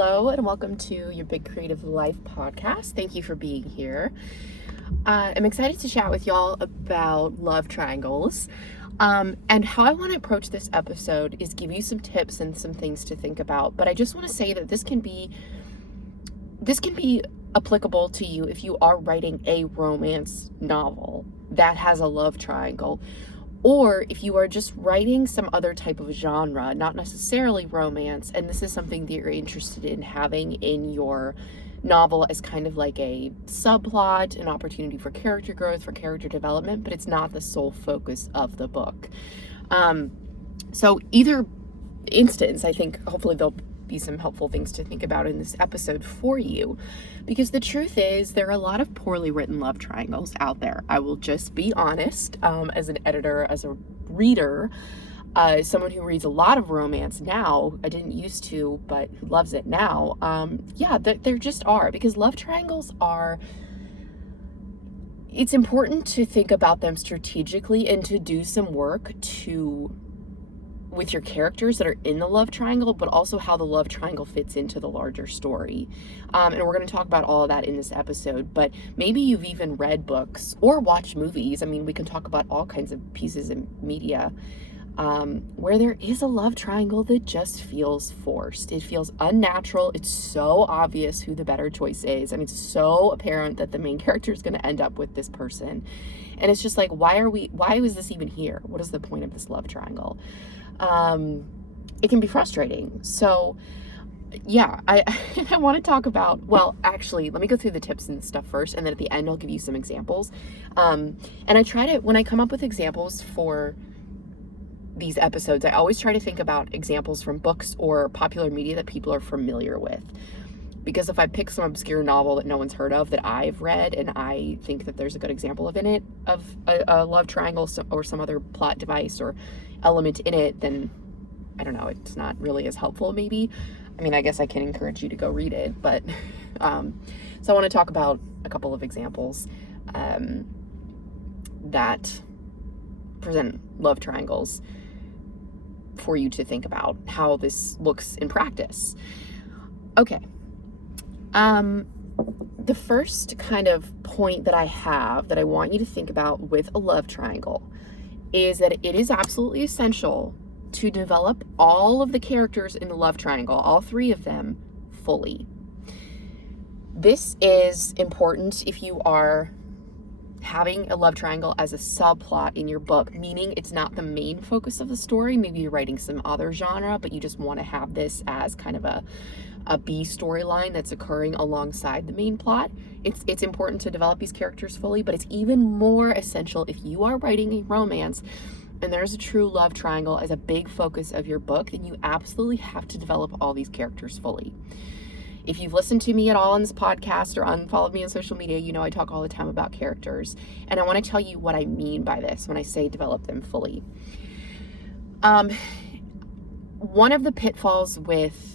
Hello and welcome to your Big Creative Life podcast. Thank you for being here. I'm excited to chat with y'all about love triangles. And how I want to approach this episode is give you some tips and some things to think about. But I just want to say that this can be applicable to you if you are writing a romance novel that has a love triangle, or if you are just writing some other type of genre, not necessarily romance, and this is something that you're interested in having in your novel as kind of like a subplot, an opportunity for character growth, for character development, but it's not the sole focus of the book. So either instance, I think hopefully there'll be some helpful things to think about in this episode for you, because the truth is there are a lot of poorly written love triangles out there. I will just be honest, as an editor, as a reader, someone who reads a lot of romance now. I didn't used to, but who loves it now. There just are, because love triangles are, it's important to think about them strategically and to do some work with your characters that are in the love triangle, but also how the love triangle fits into the larger story. And we're going to talk about all of that in this episode, but maybe you've even read books or watched movies. I mean, we can talk about all kinds of pieces of media where there is a love triangle that just feels forced. It feels unnatural. It's so obvious who the better choice is. I mean, it's so apparent that the main character is going to end up with this person. And it's just like, why is this even here? What is the point of this love triangle? It can be frustrating. So yeah, I want to talk about, well, actually, let me go through the tips and stuff first, and then at the end, I'll give you some examples. And I try to, when I come up with examples for these episodes, I always try to think about examples from books or popular media that people are familiar with. Because if I pick some obscure novel that no one's heard of that I've read and I think that there's a good example of a love triangle or some other plot device or element in it, then I don't know, it's not really as helpful maybe. I mean, I guess I can encourage you to go read it, but so I want to talk about a couple of examples that present love triangles for you to think about how this looks in practice. Okay. The first kind of point that I have that I want you to think about with a love triangle is that it is absolutely essential to develop all of the characters in the love triangle, all three of them, fully. This is important if you are having a love triangle as a subplot in your book, meaning it's not the main focus of the story. Maybe you're writing some other genre, but you just want to have this as kind of a B storyline that's occurring alongside the main plot. It's important to develop these characters fully, but it's even more essential if you are writing a romance and there's a true love triangle as a big focus of your book, then you absolutely have to develop all these characters fully. If you've listened to me at all on this podcast or unfollowed me on social media, you know I talk all the time about characters, and I want to tell you what I mean by this when I say develop them fully. One of the pitfalls with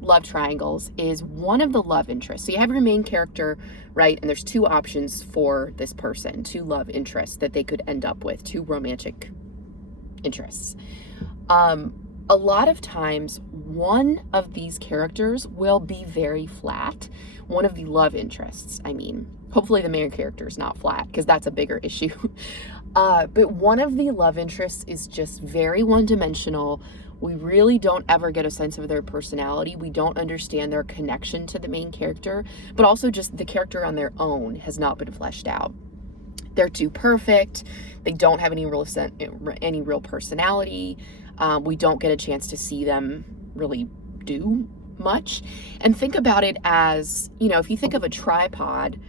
love triangles is one of the love interests. So you have your main character, right? And there's two options for this person, two love interests that they could end up with, two romantic interests. A lot of times, one of these characters will be very flat. One of the love interests, I mean. Hopefully the main character is not flat, because that's a bigger issue. But one of the love interests is just very one-dimensional. We really don't ever get a sense of their personality. We don't understand their connection to the main character, but also just the character on their own has not been fleshed out. They're too perfect. They don't have any real personality. We don't get a chance to see them really do much. And think about it as, if you think of a tripod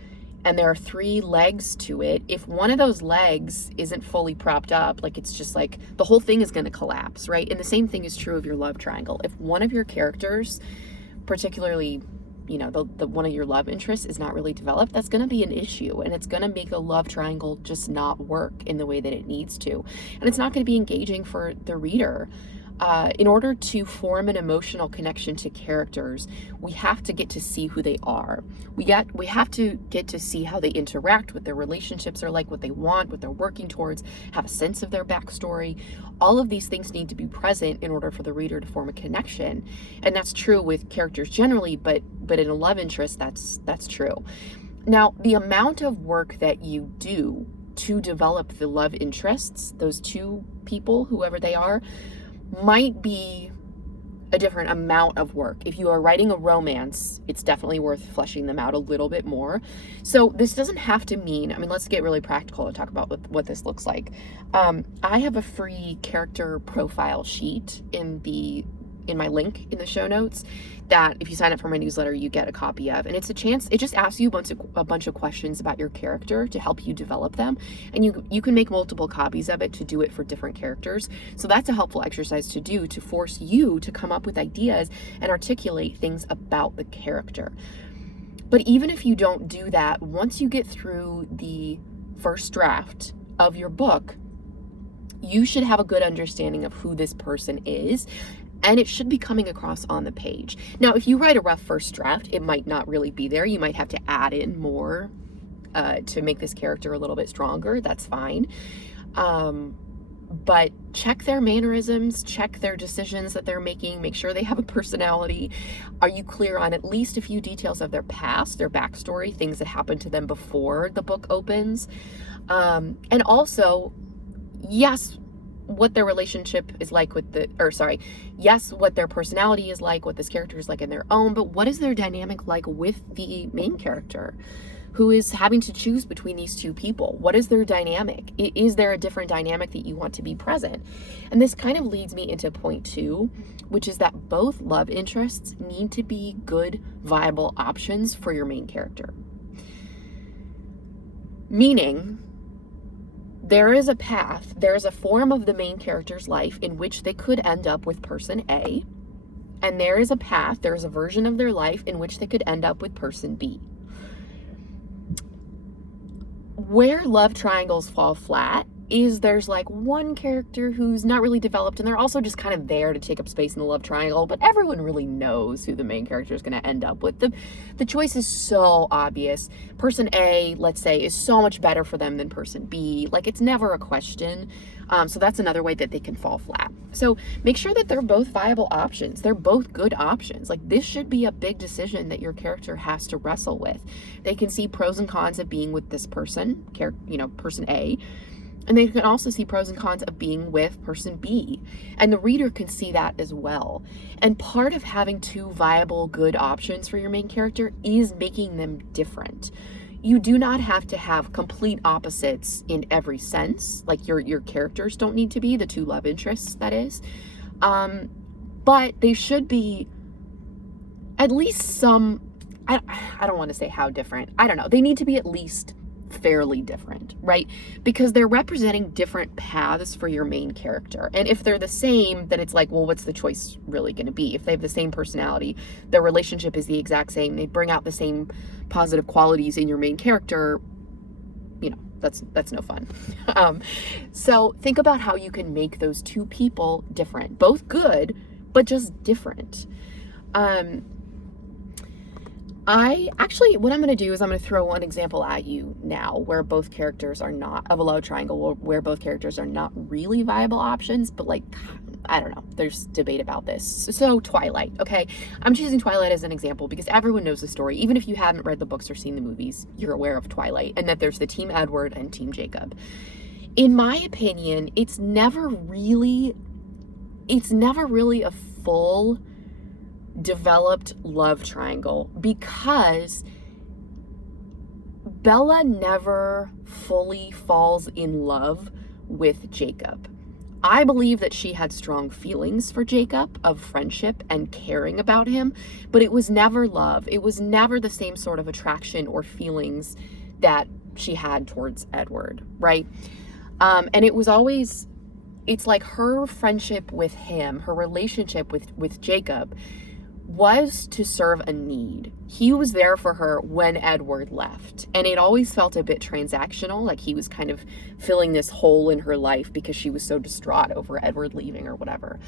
and there are three legs to it, if one of those legs isn't fully propped up, like it's just like the whole thing is going to collapse, right? And the same thing is true of your love triangle. If one of your characters, particularly, the one of your love interests is not really developed, that's going to be an issue, and it's going to make the love triangle just not work in the way that it needs to. And it's not going to be engaging for the reader. In order to form an emotional connection to characters, we have to get to see who they are. We have to get to see how they interact, what their relationships are like, what they want, what they're working towards, have a sense of their backstory. All of these things need to be present in order for the reader to form a connection. And that's true with characters generally, but in a love interest, that's true. Now, the amount of work that you do to develop the love interests, those two people, whoever they are, might be a different amount of work. If you are writing a romance, it's definitely worth fleshing them out a little bit more. So this doesn't have to mean, I mean, let's get really practical and talk about what this looks like. I have a free character profile sheet in my link in the show notes that if you sign up for my newsletter, you get a copy of. And it's a chance, it just asks you a bunch of questions about your character to help you develop them. And you can make multiple copies of it to do it for different characters. So that's a helpful exercise to do to force you to come up with ideas and articulate things about the character. But even if you don't do that, once you get through the first draft of your book, you should have a good understanding of who this person is, and it should be coming across on the page. Now, if you write a rough first draft, it might not really be there. You might have to add in more to make this character a little bit stronger. That's fine. But check their mannerisms, check their decisions that they're making, make sure they have a personality. Are you clear on at least a few details of their past, their backstory, things that happened to them before the book opens? And also, yes, what their relationship is like what their personality is like, what this character is like in their own, but what is their dynamic like with the main character who is having to choose between these two people? What is their dynamic? Is there a different dynamic that you want to be present? And this kind of leads me into point 2, which is that both love interests need to be good, viable options for your main character. Meaning, there is a path, there is a form of the main character's life in which they could end up with person A, and there is a path, there is a version of their life in which they could end up with person B. Where love triangles fall flat is there's like one character who's not really developed, and they're also just kind of there to take up space in the love triangle, but everyone really knows who the main character is going to end up with. The choice is so obvious. Person A, let's say, is so much better for them than person B. Like, it's never a question. So that's another way that they can fall flat. So make sure that they're both viable options. They're both good options. Like, this should be a big decision that your character has to wrestle with. They can see pros and cons of being with this person, person A. And they can also see pros and cons of being with person B. And the reader can see that as well. And part of having two viable, good options for your main character is making them different. You do not have to have complete opposites in every sense. Like your characters don't need to be, the two love interests, that is. But they should be at least some, I don't want to say how different. I don't know. They need to be at least fairly different, right? Because they're representing different paths for your main character. And if they're the same, then it's like, well, what's the choice really going to be? If they have the same personality, their relationship is the exact same, they bring out the same positive qualities in your main character, that's no fun. So think about how you can make those two people different, both good, but just different. What I'm going to do is I'm going to throw one example at you now where both characters are not, of a love triangle, where both characters are not really viable options, but like, I don't know, there's debate about this. So Twilight, okay? I'm choosing Twilight as an example because everyone knows the story. Even if you haven't read the books or seen the movies, you're aware of Twilight and that there's the Team Edward and Team Jacob. In my opinion, it's never really a full developed love triangle because Bella never fully falls in love with Jacob. I believe that she had strong feelings for Jacob of friendship and caring about him, but it was never love. It was never the same sort of attraction or feelings that she had towards Edward, right? And it was always, it's like her friendship with him, her relationship with Jacob was to serve a need. He was there for her when Edward left, and it always felt a bit transactional, like he was kind of filling this hole in her life because she was so distraught over Edward leaving or whatever.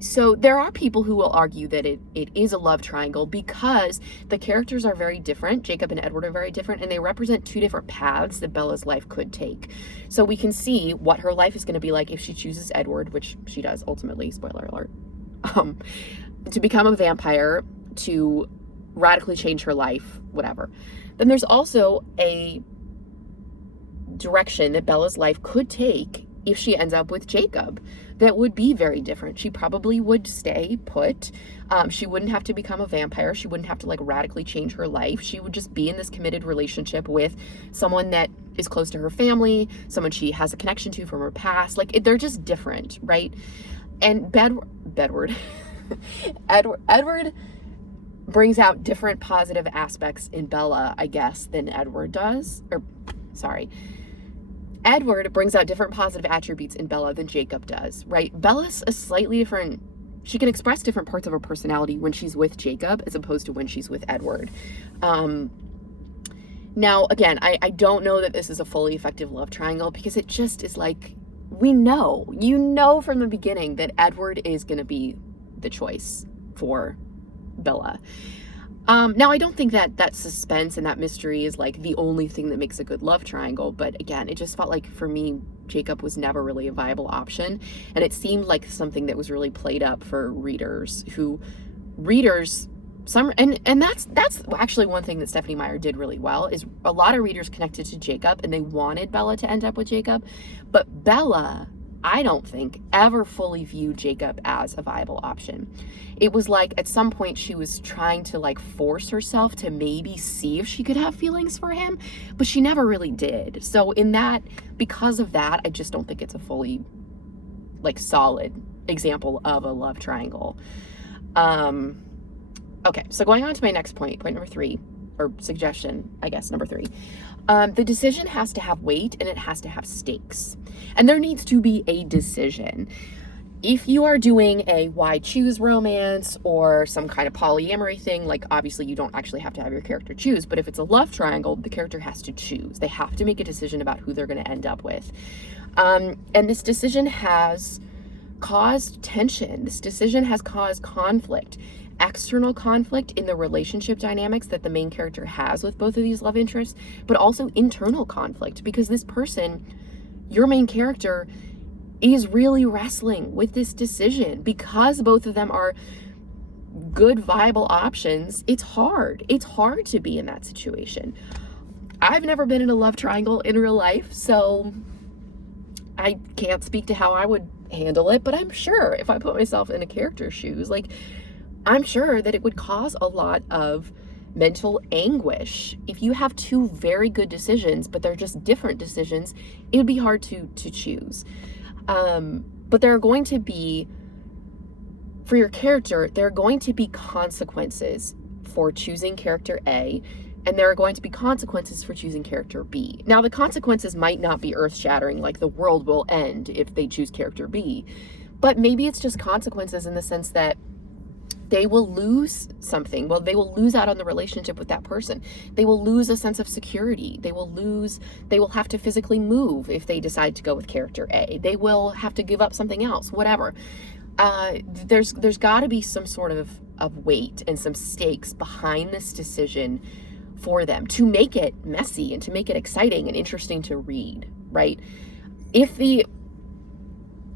So there are people who will argue that it is a love triangle because the characters are very different. Jacob and Edward are very different, and they represent two different paths that Bella's life could take. So we can see what her life is going to be like if she chooses Edward, which she does ultimately, spoiler alert, to become a vampire, to radically change her life, whatever. Then there's also a direction that Bella's life could take if she ends up with Jacob that would be very different. She probably would stay put. She wouldn't have to become a vampire. She wouldn't have to like radically change her life. She would just be in this committed relationship with someone that is close to her family, someone she has a connection to from her past. Like they're just different, right? And Edward brings out different positive aspects in Bella, I guess, than Edward does. Edward brings out different positive attributes in Bella than Jacob does, right? Bella's a slightly different, she can express different parts of her personality when she's with Jacob as opposed to when she's with Edward. Now, again, I don't know that this is a fully effective love triangle because it just is like, you know from the beginning that Edward is going to be the choice for Bella. Now, I don't think that suspense and that mystery is like the only thing that makes a good love triangle, but again, it just felt like for me, Jacob was never really a viable option, and it seemed like something that was really played up for readers. And that's actually one thing that Stephanie Meyer did really well, is a lot of readers connected to Jacob and they wanted Bella to end up with Jacob, but Bella, I don't think, ever fully viewed Jacob as a viable option. It was like at some point she was trying to like force herself to maybe see if she could have feelings for him, but she never really did. So because of that, I just don't think it's a fully like solid example of a love triangle. Okay, so going on to my next point number 3, or suggestion, I guess, number 3. The decision has to have weight and it has to have stakes. And there needs to be a decision. If you are doing a why choose romance or some kind of polyamory thing, like obviously you don't actually have to have your character choose, but if it's a love triangle, the character has to choose. They have to make a decision about who they're going to end up with. And this decision has caused tension. This decision has caused conflict. External conflict in the relationship dynamics that the main character has with both of these love interests, but also internal conflict because this person, your main character, is really wrestling with this decision because both of them are good, viable options. It's hard to be in that situation. I've never been in a love triangle in real life, so I can't speak to how I would handle it, but I'm sure if I put myself in a character's shoes, like I'm sure that it would cause a lot of mental anguish. If you have two very good decisions, but they're just different decisions, it would be hard to choose. But there are going to be, for your character, there are going to be consequences for choosing character A, and there are going to be consequences for choosing character B. Now, the consequences might not be earth-shattering, like the world will end if they choose character B, but maybe it's just consequences in the sense that they will lose something. Well, they will lose out on the relationship with that person. They will lose a sense of security. They will have to physically move if they decide to go with character A. They will have to give up something else, whatever. There's got to be some sort of weight and some stakes behind this decision for them to make it messy and to make it exciting and interesting to read, right?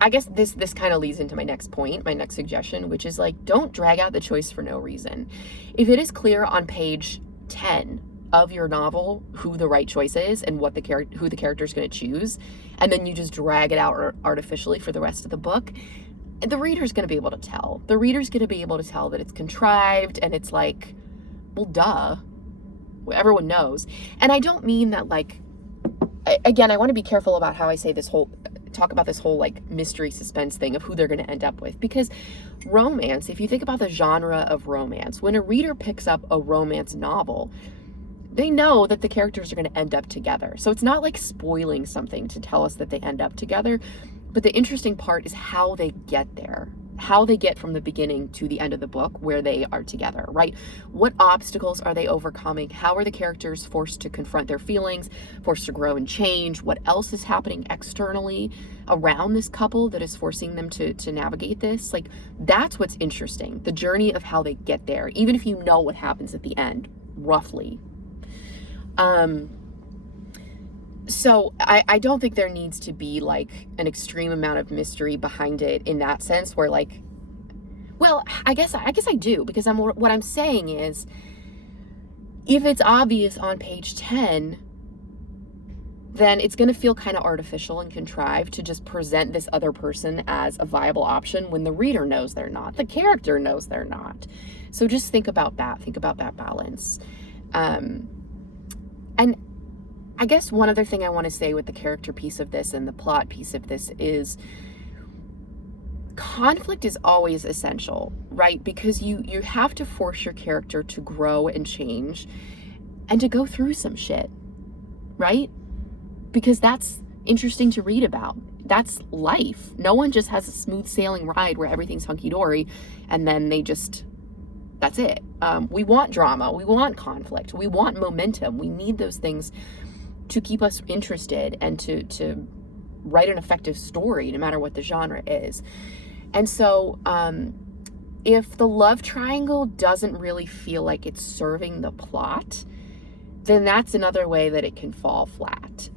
I guess this kind of leads into my next point, my next suggestion, which is like, don't drag out the choice for no reason. If it is clear on page 10 of your novel who the right choice is and who the character is going to choose, and then you just drag it out artificially for the rest of the book, the reader's going to be able to tell. The reader's going to be able to tell that it's contrived and it's like, well, duh. Everyone knows. And I don't mean that like, again, I want to be careful about how I say talk about this whole like mystery suspense thing of who they're going to end up with, because romance, if you think about the genre of romance, when a reader picks up a romance novel, they know that the characters are going to end up together. So it's not like spoiling something to tell us that they end up together, but the interesting part is how they get there, how they get from the beginning to the end of the book where they are together, right? What obstacles are they overcoming? How are the characters forced to confront their feelings, forced to grow and change? What else is happening externally around this couple that is forcing them to navigate this? Like, that's what's interesting, the journey of how they get there, even if you know what happens at the end, roughly. So I don't think there needs to be like an extreme amount of mystery behind it in that sense where like, well, I guess I do, because what I'm saying is, if it's obvious on page 10, then it's going to feel kind of artificial and contrived to just present this other person as a viable option when the reader knows they're not, the character knows they're not. So just think about that balance. And I guess one other thing I want to say with the character piece of this and the plot piece of this is conflict is always essential, right? Because you have to force your character to grow and change and to go through some shit, right? Because that's interesting to read about. That's life. No one just has a smooth sailing ride where everything's hunky-dory and then that's it. We want drama. We want conflict. We want momentum. We need those things to keep us interested and to write an effective story, no matter what the genre is. And so if the love triangle doesn't really feel like it's serving the plot, then that's another way that it can fall flat.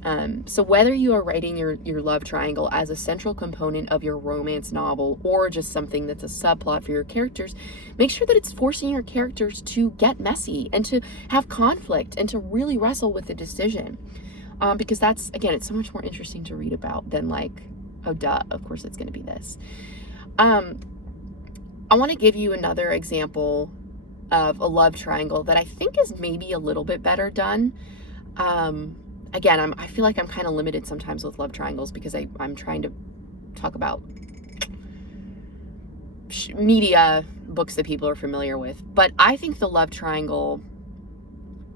So whether you are writing your love triangle as a central component of your romance novel or just something that's a subplot for your characters, make sure that it's forcing your characters to get messy and to have conflict and to really wrestle with the decision. Because that's, again, it's so much more interesting to read about than like, oh duh, of course it's going to be this. I want to give you another example of a love triangle that I think is maybe a little bit better done. Again, I feel like I'm kind of limited sometimes with love triangles because I'm trying to talk about media books that people are familiar with. But I think the love triangle,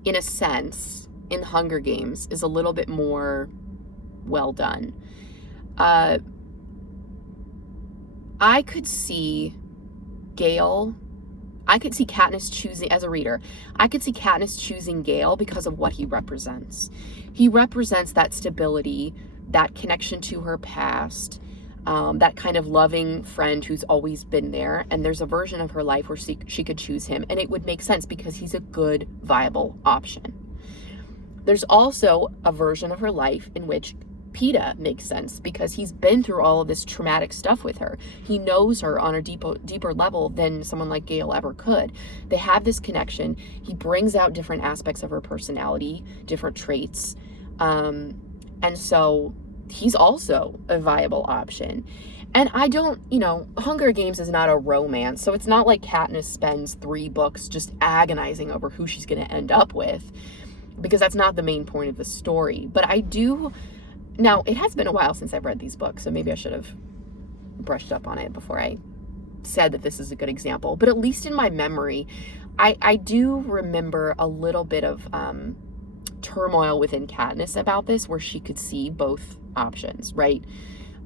in a sense, in Hunger Games, is a little bit more well done. I could see Katniss choosing, as a reader, I could see Katniss choosing Gale because of what he represents. He represents that stability, that connection to her past, that kind of loving friend who's always been there. And there's a version of her life where she could choose him, and it would make sense because he's a good, viable option. There's also a version of her life in which Peeta makes sense because he's been through all of this traumatic stuff with her. He knows her on a deeper level than someone like Gale ever could. They have this connection. He brings out different aspects of her personality, different traits. And so he's also a viable option. And I don't, Hunger Games is not a romance, so it's not like Katniss spends 3 books just agonizing over who she's going to end up with, because that's not the main point of the story. But I do... Now, it has been a while since I've read these books, so maybe I should have brushed up on it before I said that this is a good example. But at least in my memory, I do remember a little bit of turmoil within Katniss about this, where she could see both options, right?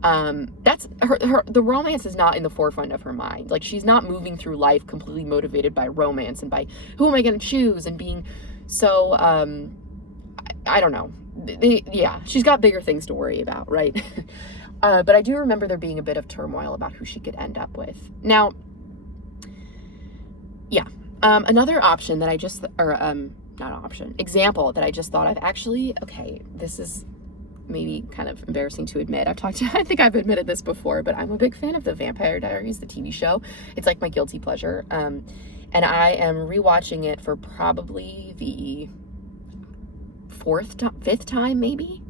That's the romance is not in the forefront of her mind. Like, she's not moving through life completely motivated by romance and by who am I going to choose and being so, I don't know. She's got bigger things to worry about, right? But I do remember there being a bit of turmoil about who she could end up with. Now, another option that example that I just thought of, actually, okay, this is maybe kind of embarrassing to admit. I think I've admitted this before, but I'm a big fan of the Vampire Diaries, the TV show. It's like my guilty pleasure. And I am rewatching it for probably the 5th time, maybe.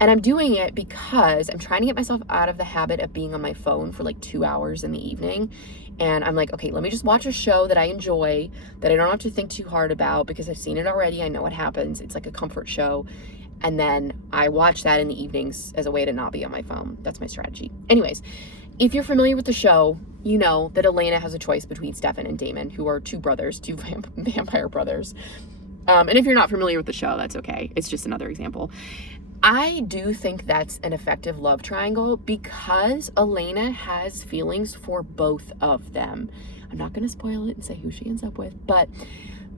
And I'm doing it because I'm trying to get myself out of the habit of being on my phone for like 2 hours in the evening. And I'm like, okay, let me just watch a show that I enjoy, that I don't have to think too hard about because I've seen it already. I know what happens. It's like a comfort show. And then I watch that in the evenings as a way to not be on my phone. That's my strategy. Anyways, if you're familiar with the show, you know that Elena has a choice between Stefan and Damon, who are 2 brothers, 2 vampire brothers. And if you're not familiar with the show, that's okay. It's just another example. I do think that's an effective love triangle because Elena has feelings for both of them. I'm not going to spoil it and say who she ends up with, but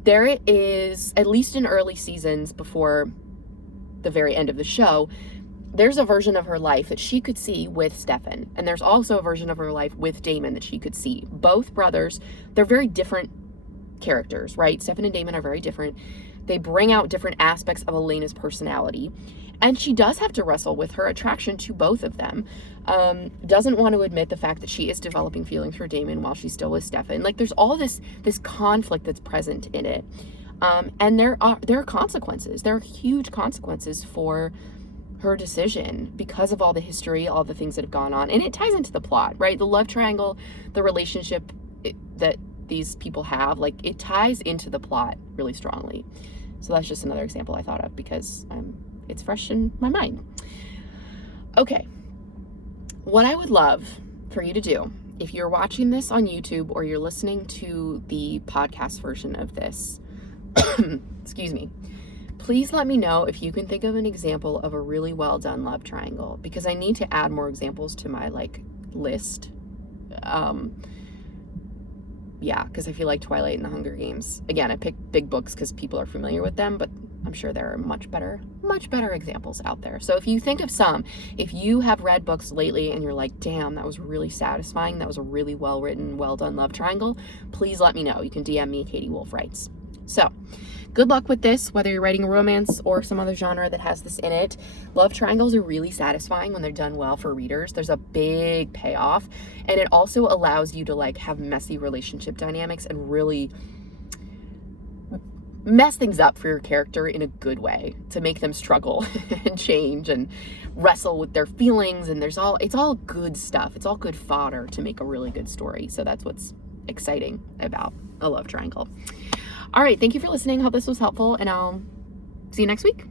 there is, at least in early seasons before the very end of the show, there's a version of her life that she could see with Stefan. And there's also a version of her life with Damon that she could see. Both brothers, they're very different characters, right? Stefan and Damon are very different. They bring out different aspects of Elena's personality. And she does have to wrestle with her attraction to both of them. Doesn't want to admit the fact that she is developing feelings for Damon while she's still with Stefan. Like, there's all this conflict that's present in it. And there are consequences. There are huge consequences for her decision because of all the history, all the things that have gone on. And it ties into the plot, right? The love triangle, the relationship that these people have, like, it ties into the plot really strongly. So that's just another example I thought of because it's fresh in my mind. Okay. What I would love for you to do, if you're watching this on YouTube or you're listening to the podcast version of this, excuse me, please let me know if you can think of an example of a really well done love triangle, because I need to add more examples to my list. Yeah, because I feel like Twilight and the Hunger Games, again, I picked big books because people are familiar with them, but I'm sure there are much better examples out there. So if you think of some, if you have read books lately and you're like, damn, that was really satisfying, that was a really well written, well done love triangle, please let me know. You can DM me, Katie Wolf Writes. So good luck with this, whether you're writing a romance or some other genre that has this in it. Love triangles are really satisfying when they're done well for readers. There's a big payoff, and it also allows you to have messy relationship dynamics and really mess things up for your character in a good way to make them struggle and change and wrestle with their feelings. And it's all good stuff. It's all good fodder to make a really good story. So that's what's exciting about a love triangle. All right. Thank you for listening. Hope this was helpful, and I'll see you next week.